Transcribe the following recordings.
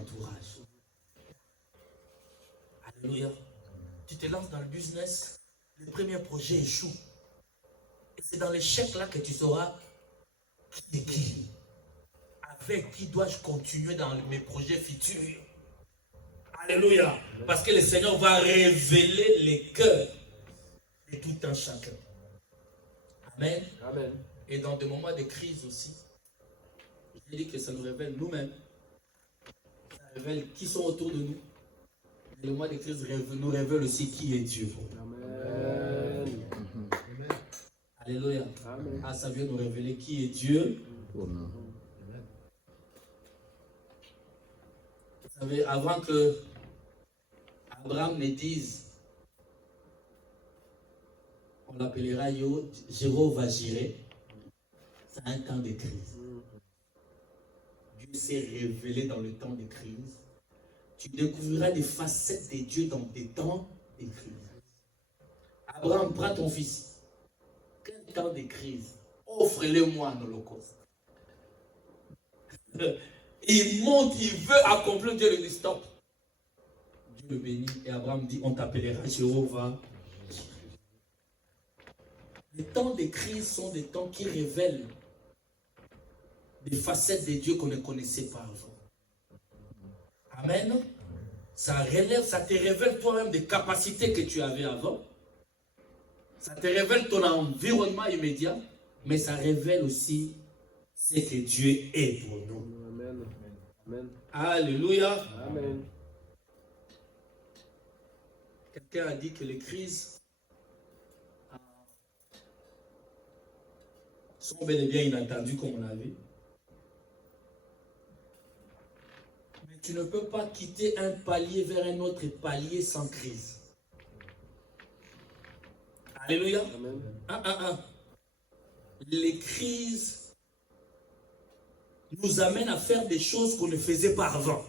entourage. Alléluia. Tu te lances dans le business, le premier projet échoue. Et c'est dans l'échec là que tu sauras qui est qui. Avec qui dois-je continuer dans mes projets futurs. Alléluia. Parce que le Seigneur va révéler les cœurs de tout un chacun. Amen. Amen. Et dans des moments de crise aussi, je dis que ça nous révèle nous-mêmes. Ça révèle qui sont autour de nous. Et le moment de crise nous révèle aussi qui est Dieu. Amen. Alléluia. Amen. Ah, ça vient nous révéler qui est Dieu. Amen. Vous savez, avant que Abraham me dise, on l'appellera Jéhovah Jireh, c'est un temps de crise. Dieu s'est révélé dans le temps de crise. Tu découvriras des facettes de Dieu dans des temps de crise. Abraham, prends ton fils. Quel temps de crise? Offre-le-moi en holocauste. Il monte, il veut accomplir, Dieu lui dit stop. Dieu le bénit et Abraham dit on t'appellera Jéhovah. Les temps de crise sont des temps qui révèlent des facettes de Dieu qu'on ne connaissait pas avant. Amen. Ça relève, ça te révèle toi-même des capacités que tu avais avant. Ça te révèle ton environnement immédiat, mais ça révèle aussi ce que Dieu est pour nous. Amen. Amen. Alléluia. Amen. Quelqu'un a dit que les crises sont bel et bien inattendues comme on l'a vu. Mais tu ne peux pas quitter un palier vers un autre palier sans crise. Alléluia. Amen. Les crises nous amènent à faire des choses qu'on ne faisait pas avant.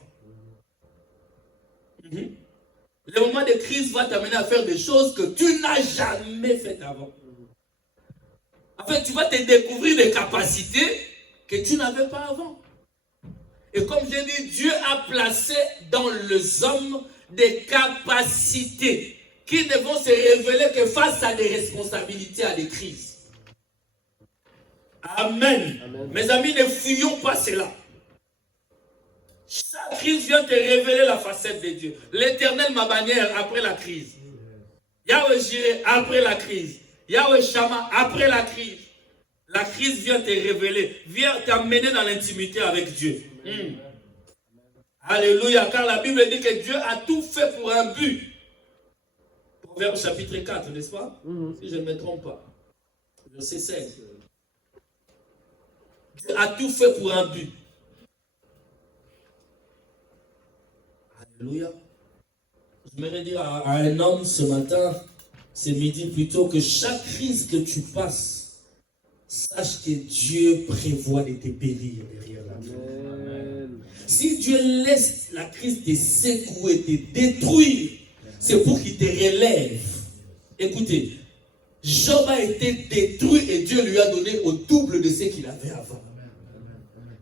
Le moment de crise va t'amener à faire des choses que tu n'as jamais faites avant. En fait, tu vas te découvrir des capacités que tu n'avais pas avant. Et comme j'ai dit, Dieu a placé dans les hommes des capacités qui ne vont se révéler que face à des responsabilités, à des crises. Amen. Amen. Mes amis, ne fuyons pas cela. Chaque crise vient te révéler la facette de Dieu. L'Éternel, ma bannière, après la crise. Yahweh Jireh, après la crise. Yahweh Shammah, après la crise. La crise vient te révéler, vient t'amener dans l'intimité avec Dieu. Alléluia, car la Bible dit que Dieu a tout fait pour un but. Proverbe chapitre 4, n'est-ce pas? Si je ne me trompe pas. Verset 16. Dieu a tout fait pour un but. Alléluia. J'aimerais dire à un homme ce matin, ce midi plutôt, que chaque crise que tu passes, sache que Dieu prévoit de te bénir derrière la crise. Si Dieu laisse la crise te secouer, te détruire, c'est pour qu'il te relève. Écoutez, Job a été détruit et Dieu lui a donné au double de ce qu'il avait avant.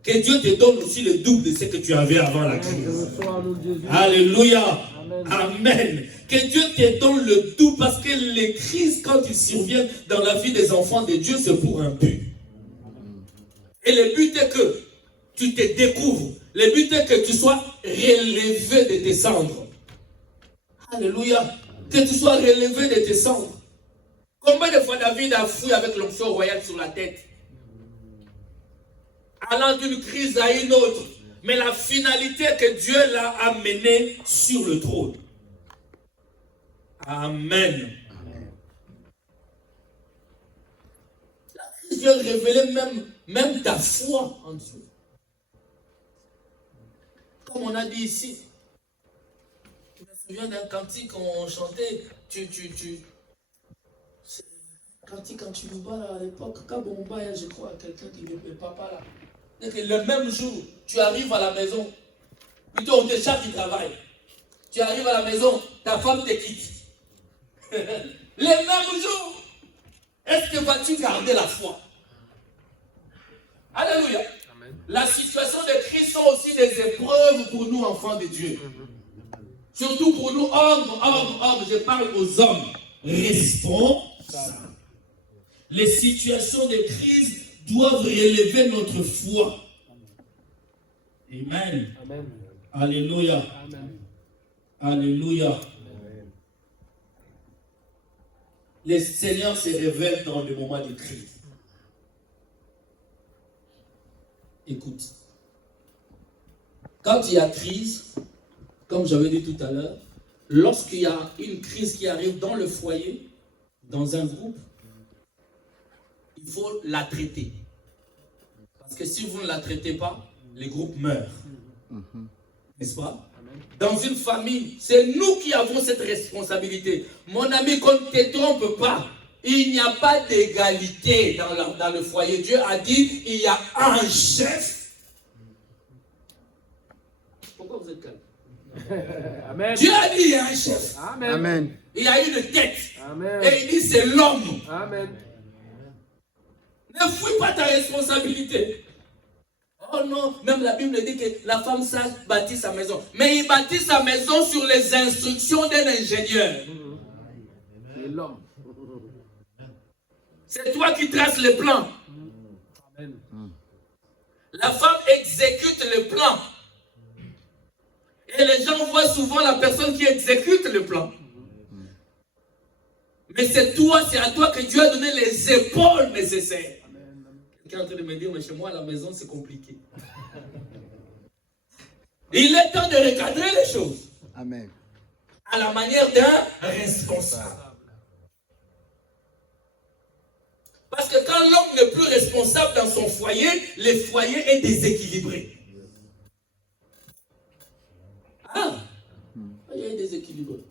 Que Dieu te donne aussi le double de ce que tu avais avant la crise. Alléluia. Amen. Que Dieu te donne le double, parce que les crises, quand ils surviennent dans la vie des enfants de Dieu, c'est pour un but. Et le but est que tu te découvres. Le but est que tu sois relevé de tes cendres. Alléluia. Que tu sois relevé de tes cendres. Combien de fois David a fui avec l'onction royale sur la tête, allant d'une crise à une autre, mais la finalité que Dieu l'a amené sur le trône. Amen. La crise vient révéler même ta foi en Dieu. Comme on a dit ici, je me souviens d'un cantique qu'on chantait, cantique quand tu nous bats à l'époque, Kabomba, je crois, quelqu'un qui ne pas là. Le même jour, tu arrives à la maison, plutôt on te charge du travail. Tu arrives à la maison, ta femme te quitte. Le même jour, est-ce que vas-tu garder la foi? Alléluia. La situation de crise sont aussi des épreuves pour nous, enfants de Dieu. Surtout pour nous, hommes, je parle aux hommes responsables. Les situations de crise doivent relever notre foi. Amen. Amen. Alléluia. Amen. Alléluia. Amen. Le Seigneur se révèle dans le moment de crise. Écoute. Quand il y a crise, comme j'avais dit tout à l'heure, lorsqu'il y a une crise qui arrive dans le foyer, dans un groupe, il faut la traiter. Parce que si vous ne la traitez pas, les groupes meurent. N'est-ce pas? Dans une famille, c'est nous qui avons cette responsabilité. Mon ami, qu'on ne te trompe pas. Il n'y a pas d'égalité dans le foyer. Dieu a dit, il y a un chef. Pourquoi vous êtes calme? Amen. Dieu a dit, il y a un chef. Amen. Amen. Il y a une tête. Amen. Et il dit, c'est l'homme. Amen. Ne fouille pas ta responsabilité. Oh non, même la Bible dit que la femme sage bâtit sa maison. Mais il bâtit sa maison sur les instructions d'un ingénieur. C'est l'homme. C'est toi qui traces le plan. Amen. La femme exécute le plan. Et les gens voient souvent la personne qui exécute le plan. Mais c'est toi, c'est à toi que Dieu a donné les épaules nécessaires. Quelqu'un est en train de me dire, mais chez moi à la maison c'est compliqué. Il est temps de recadrer les choses. Amen. À la manière d'un responsable. Parce que quand l'homme n'est plus responsable dans son foyer, le foyer est déséquilibré. Ah, il est déséquilibré.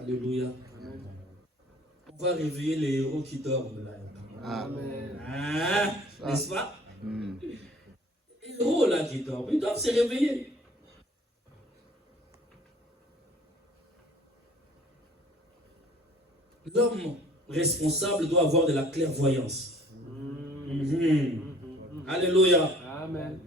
Alléluia. On va réveiller les héros qui dorment là. Amen. Ah, n'est-ce pas? Les héros là qui dorment, ils doivent se réveiller. L'homme responsable doit avoir de la clairvoyance. Alléluia. Amen.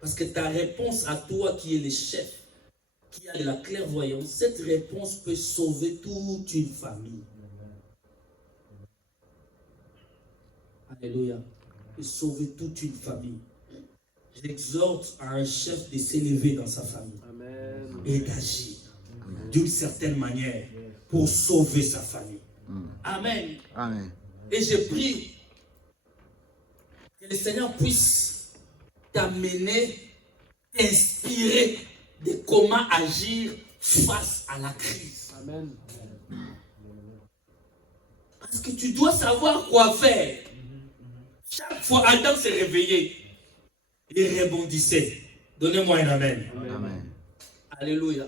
Parce que ta réponse à toi qui est le chef, qui a de la clairvoyance, cette réponse peut sauver toute une famille. Alléluia. Peut sauver toute une famille. J'exhorte à un chef de s'élever dans sa famille. Amen. Et d'agir d'une certaine manière pour sauver sa famille. Amen. Amen. Et je prie que le Seigneur puisse t'amener, t'inspirer de comment agir face à la crise. Amen. Parce que tu dois savoir quoi faire. Chaque fois Adam s'est réveillé, il rebondissait. Donnez-moi un amen. Amen. Alléluia.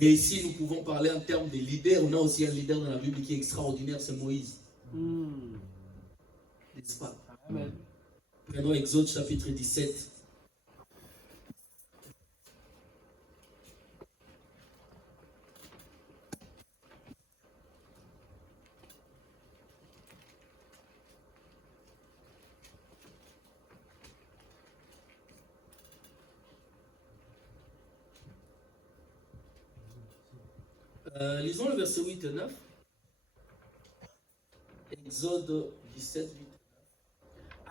Et ici, nous pouvons parler en termes de leader. On a aussi un leader dans la Bible qui est extraordinaire, c'est Moïse. N'est-ce pas? Amen. Prenons Exode chapitre 17. Lisons le verset 8 et 9. Exode 17, 8 et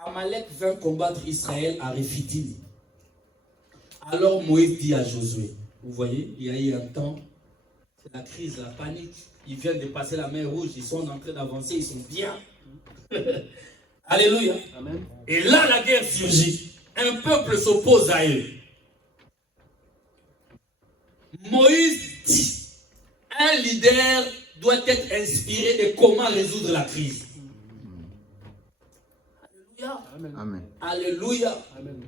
9. Amalek vint combattre Israël à Réphidim. Alors Moïse dit à Josué, vous voyez, il y a eu un temps, c'est la crise, la panique. Ils viennent de passer la mer Rouge, ils sont en train d'avancer, ils sont bien. Alléluia. Amen. Et là, la guerre surgit. Un peuple s'oppose à eux. Moïse dit, un leader doit être inspiré de comment résoudre la crise. Alléluia. Amen. Amen. Alléluia. Amen.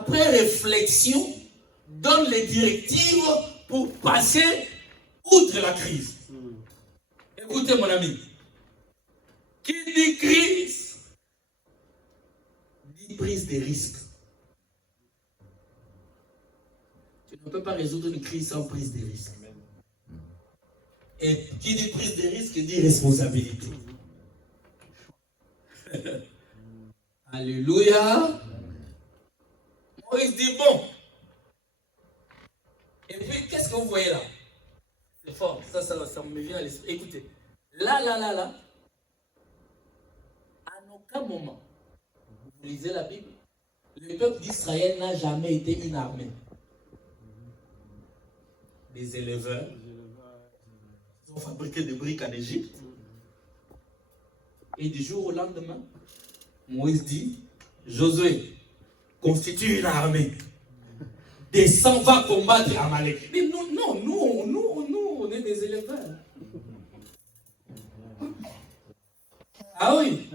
Après réflexion, donne les directives pour passer outre la crise. Écoutez mon ami. Qui dit crise, dit prise de risque. Tu On ne peut pas résoudre une crise sans prise de risque. Et qui dit prise de risque dit responsabilité. Alléluia. Moïse dit bon. Et puis, qu'est-ce que vous voyez là? C'est fort, ça me vient à l'esprit. Écoutez, là, à aucun moment, vous lisez la Bible, le peuple d'Israël n'a jamais été une armée. Des éleveurs, ils ont fabriqué des briques en Égypte. Et du jour au lendemain, Moïse dit, Josué, constitue une armée. Descends, va combattre Amalek. Mais non, nous, on est des éleveurs. Ah oui.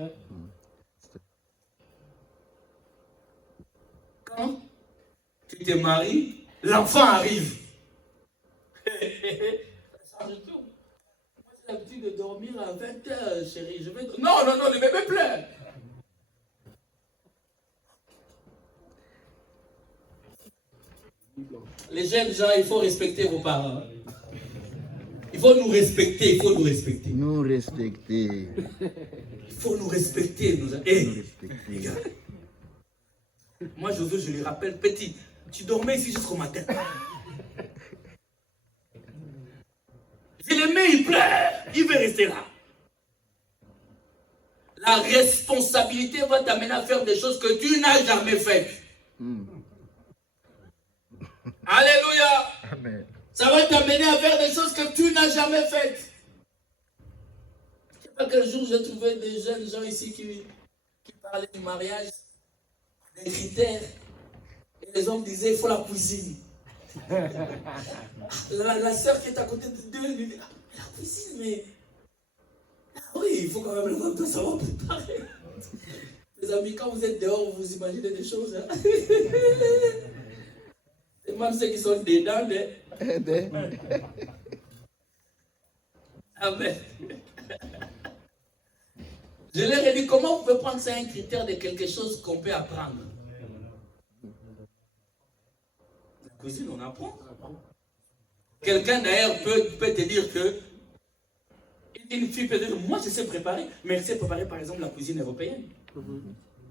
Quand tu te maries, l'enfant arrive. Ça change tout. Moi, j'ai l'habitude de dormir à 20h, chérie. Non, le bébé pleure. Les jeunes gens, il faut respecter vos parents. Il faut nous respecter, Nous respecter. Il faut nous respecter. Les gars. Moi, je lui rappelle, petit, tu dormais ici jusqu'au matin. Je le mets, il pleure, il veut rester là. La responsabilité va t'amener à faire des choses que tu n'as jamais faites. Alléluia. Amen. Ça va t'amener à faire des choses que tu n'as jamais faites. Je ne sais pas quel jour j'ai trouvé des jeunes gens ici qui parlaient du mariage, des critères. Et les hommes disaient, il faut la cuisine. La sœur qui est à côté d'eux lui dit, la cuisine, mais... Ah oui, il faut quand même le temps de savoir préparer. Les amis, quand vous êtes dehors, vous imaginez des choses. Hein? Et même ceux qui sont dedans, Amen. Je leur ai dit, comment vous pouvez prendre ça un critère de quelque chose qu'on peut apprendre? La cuisine, on apprend. Quelqu'un d'ailleurs peut te dire que une fille peut dire, moi je sais préparer, mais elle sait préparer par exemple la cuisine européenne.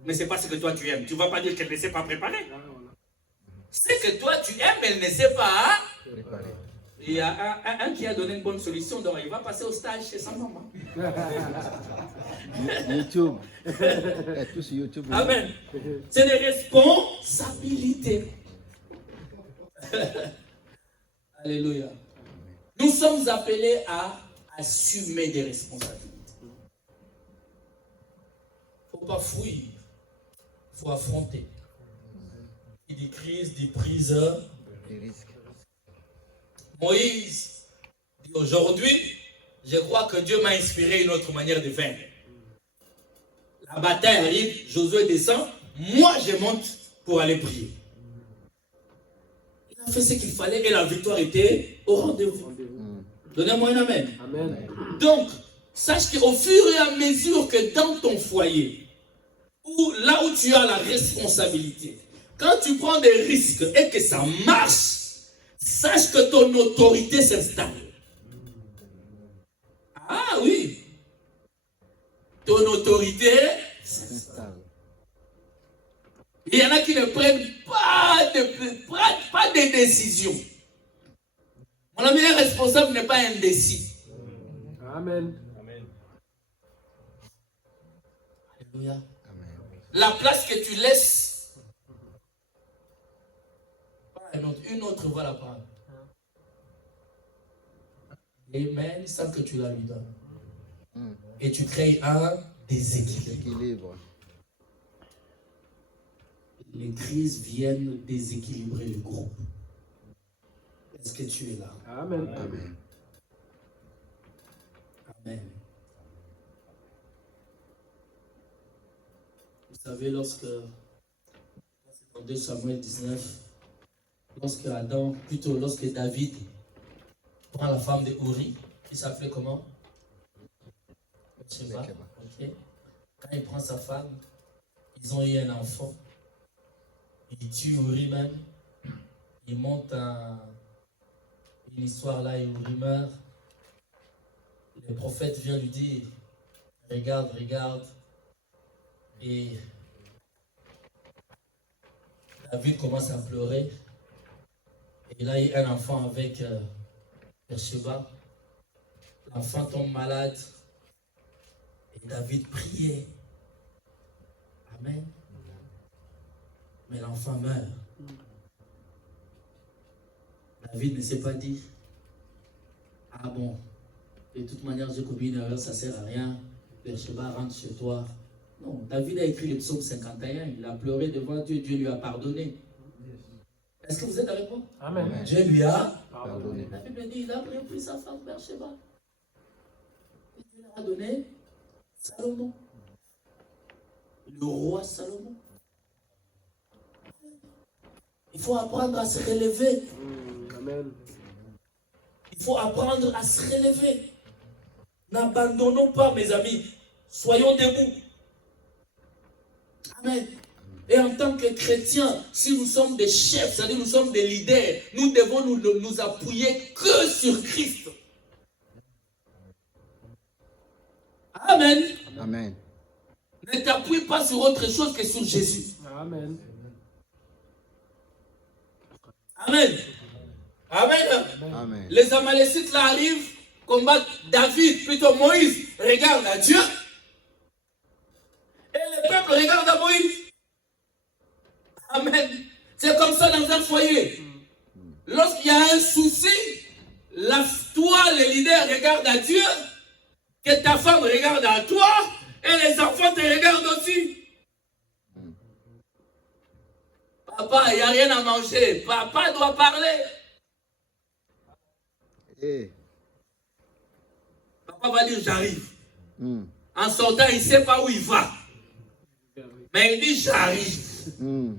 Mais c'est pas ce que toi tu aimes. Tu ne vas pas dire qu'elle ne sait pas préparer. C'est que toi tu aimes, mais elle ne sait pas Préparer. Il y a un qui a donné une bonne solution, donc il va passer au stage chez sa maman. YouTube. Tout sur YouTube. Amen. C'est des responsabilités. Alléluia. Nous sommes appelés à assumer des responsabilités. Il ne faut pas fuir. Il faut affronter. Il dit crise, dit prise. Des risques. Moïse dit aujourd'hui, je crois que Dieu m'a inspiré une autre manière de faire. La bataille arrive, Josué descend, moi je monte pour aller prier. Il a fait ce qu'il fallait et la victoire était au rendez-vous. Donnez-moi un amen. Amen. Donc, sache qu'au fur et à mesure que dans ton foyer, ou là où tu as la responsabilité, quand tu prends des risques et que ça marche, sache que ton autorité s'installe. Ah oui. Ton autorité s'installe. Il y en a qui ne prennent pas de décision. Mon ami, un responsable n'est pas indécis. Amen. Alléluia. Amen. La place que tu laisses, une autre va la prendre. Amen, sans que tu la lui donnes. Et tu crées un déséquilibre. Équilibre. Les crises viennent déséquilibrer le groupe. Est-ce que tu es là? Amen. Amen. Amen. Vous savez, lorsque, dans 2 Samuel 19, lorsque David prend la femme de Uri, qui s'appelait comment? Je sais pas. Okay. Quand il prend sa femme, ils ont eu un enfant. Il tue Uri même. il monte une histoire là, une rumeur. Le prophète vient lui dire, regarde, regarde. Et David commence à pleurer. Et là, il y a un enfant avec Bathsheba. L'enfant tombe malade. Et David priait. Amen. Mais l'enfant meurt. David ne s'est pas dit, ah bon, de toute manière, j'ai commis une erreur, ça ne sert à rien. Bathsheba rentre chez toi. Non, David a écrit le psaume 51. Il a pleuré devant Dieu. Dieu lui a pardonné. Est-ce que vous êtes avec moi? Amen. Dieu lui a Pardonné. La Bible dit, il a pris sa femme Bathsheba. Et Dieu leur a donné Salomon. Le roi Salomon. Il faut apprendre à se relever. Amen. Il faut apprendre à se relever. N'abandonnons pas, mes amis. Soyons debout. Amen. Et en tant que chrétiens, si nous sommes des chefs, c'est-à-dire nous sommes des leaders, nous devons nous appuyer que sur Christ. Amen. Amen. Ne t'appuie pas sur autre chose que sur Jésus. Amen. Amen. Amen. Amen. Les Amalécites là arrivent, combattent David, plutôt Moïse, regarde à Dieu. Et le peuple regarde à Moïse. Amen. C'est comme ça dans un foyer. Lorsqu'il y a un souci, toi, le leader, regarde à Dieu, que ta femme regarde à toi, et les enfants te regardent aussi. Papa, il n'y a rien à manger. Papa doit parler. Eh. Papa va dire, j'arrive. Hmm. En sortant, il ne sait pas où il va. Mais il dit, j'arrive. Hmm.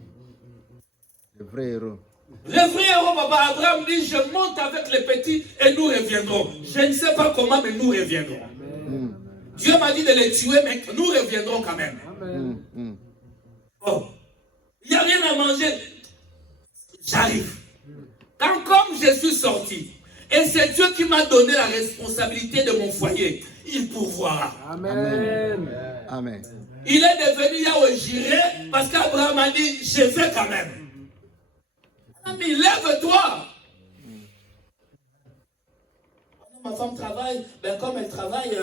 Le vrai héros. Le vrai héros, papa Abraham dit, je monte avec les petits et nous reviendrons. Je ne sais pas comment, mais nous reviendrons. Hmm. Dieu m'a dit de les tuer, mais nous reviendrons quand même. Amen. Hmm. Hmm. Oh, il n'y a rien à manger. J'arrive. Quand comme je suis sorti, et c'est Dieu qui m'a donné la responsabilité de mon foyer, il pourvoira. Amen. Amen. Il est devenu Yahweh Jireh parce qu'Abraham a dit, je vais quand même. Ami, lève-toi. Ma femme travaille, ben comme elle travaille,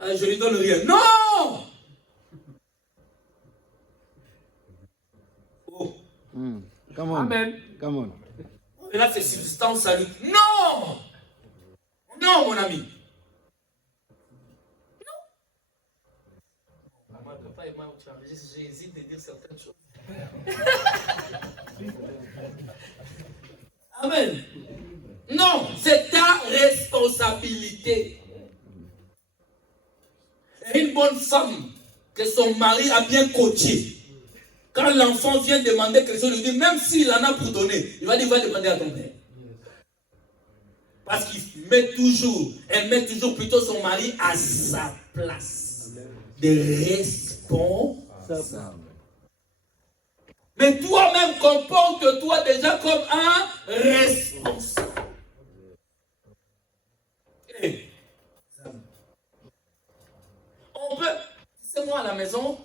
je lui donne rien. Non! Oh. Hmm. Come on. Amen. Come on. Et là, c'est substance à lui. Non! Non, mon ami. Non. Maman, papa et moi, j'hésite de dire certaines choses. Amen. Non, c'est ta responsabilité. Et une bonne femme que son mari a bien coachée, quand l'enfant vient demander quelque chose, il dit, même s'il en a pour donner, il va dire, va demander à ton père. Parce qu'il met toujours, elle met toujours plutôt son mari à sa place de responsable. Mais toi-même, comporte-toi déjà comme un responsable. Hey. On peut, c'est moi à la maison,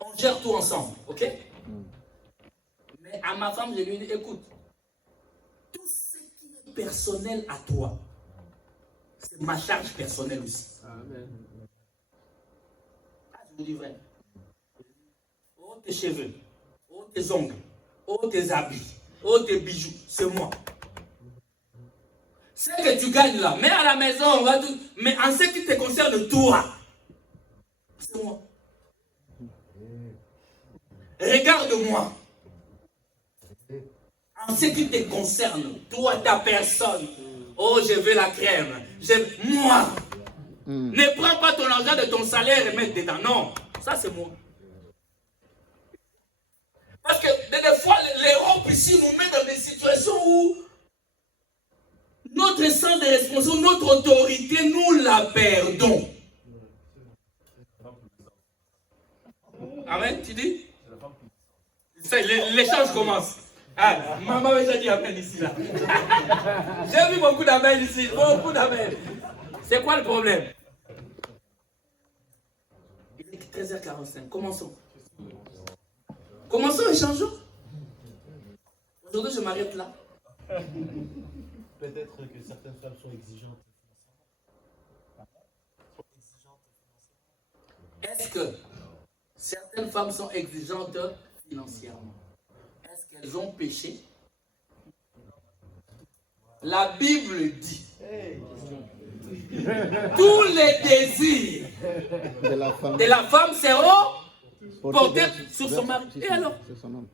on gère tout ensemble, ok? Mais à ma femme, je lui dis, écoute, tout ce qui est personnel à toi, c'est ma charge personnelle aussi. Amen. Ah, je vous dis vrai. Oh, tes cheveux, oh, tes ongles, oh, tes habits, oh, tes bijoux, c'est moi. C'est que tu gagnes là, mais à la maison, on va tout. Mais en ce qui te concerne, toi, c'est moi. Regarde-moi. En ce qui te concerne, toi, ta personne. Oh, je veux la crème. Moi. Ne prends pas ton argent de ton salaire et mets dedans. Non, ça c'est moi. Parce que des fois, l'Europe ici nous met dans des situations où notre sens de responsabilité, notre autorité, nous la perdons. Amen, tu dis? L'échange commence. Ah, maman a déjà dit amen ici là. J'ai vu beaucoup d'amen ici, beaucoup d'amen. C'est quoi le problème? Il est 13h45, commençons. Commençons et changeons. Aujourd'hui, je m'arrête là. Peut-être que certaines femmes sont exigeantes. Est-ce que certaines femmes sont exigeantes financièrement? Est-ce qu'elles ont péché? La Bible dit tous les désirs de la femme seront portés vers- sur vers- son mari. Et alors? sur son homme.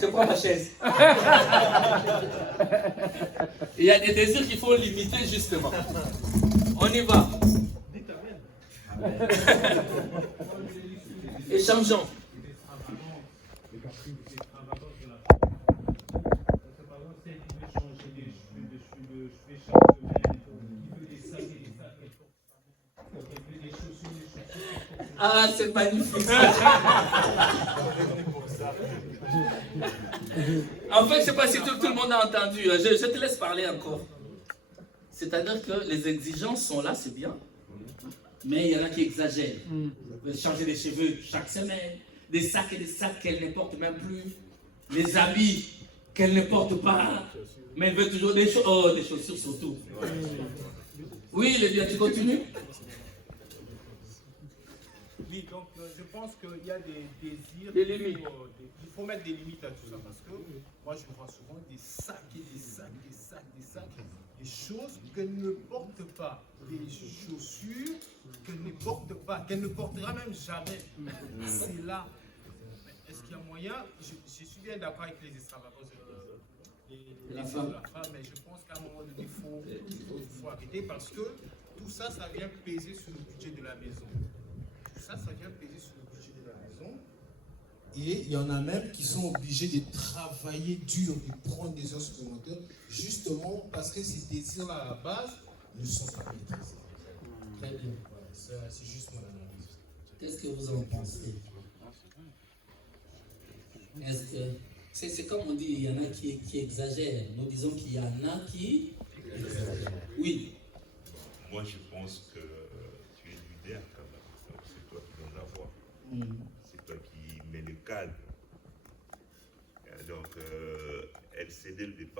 Je prends ma chaise. Il y a des désirs qu'il faut limiter justement. On y va. Échangeons. Ah, c'est magnifique. En fait, je ne sais pas si tout le monde a entendu. Je te laisse parler encore. C'est-à-dire que les exigences sont là, c'est bien. Mais il y en a qui exagèrent. Ils veulent changer les cheveux chaque semaine. Des sacs et des sacs qu'elles ne portent même plus. Les habits qu'elles ne portent pas. Mais elles veulent toujours des choses. Oh, des chaussures surtout. Oui, Lévia, tu continues? Oui, donc je pense qu'il y a des désirs. Des limites. Il faut mettre des limites à tout ça parce que moi je vois souvent des sacs et des sacs, des sacs, des sacs, des choses qu'elle ne porte pas, des chaussures qu'elle ne porte pas, qu'elle ne portera même jamais. C'est là. Est-ce qu'il y a moyen? Je suis bien d'accord avec les extravagances de la femme, mais je pense qu'à un moment donné, il faut arrêter parce que tout ça, ça vient peser sur le budget de la maison. Ça vient peser sur le budget de la maison. Et il y en a même qui sont obligés de travailler dur, de prendre des heures supplémentaires, justement parce que ces désirs-là à la base ne sont pas maîtrisés. Très bien, voilà, c'est juste mon analyse. Qu'est-ce que vous en pensez? Est-ce que c'est comme on dit, il y en a qui exagèrent. Nous disons qu'il y en a qui exagèrent. Oui. Moi, je pense que tu es leader quand même. Donc, c'est toi qui donnes la voix. C'est toi qui mets le cadre. Donc, elle sait dès le départ.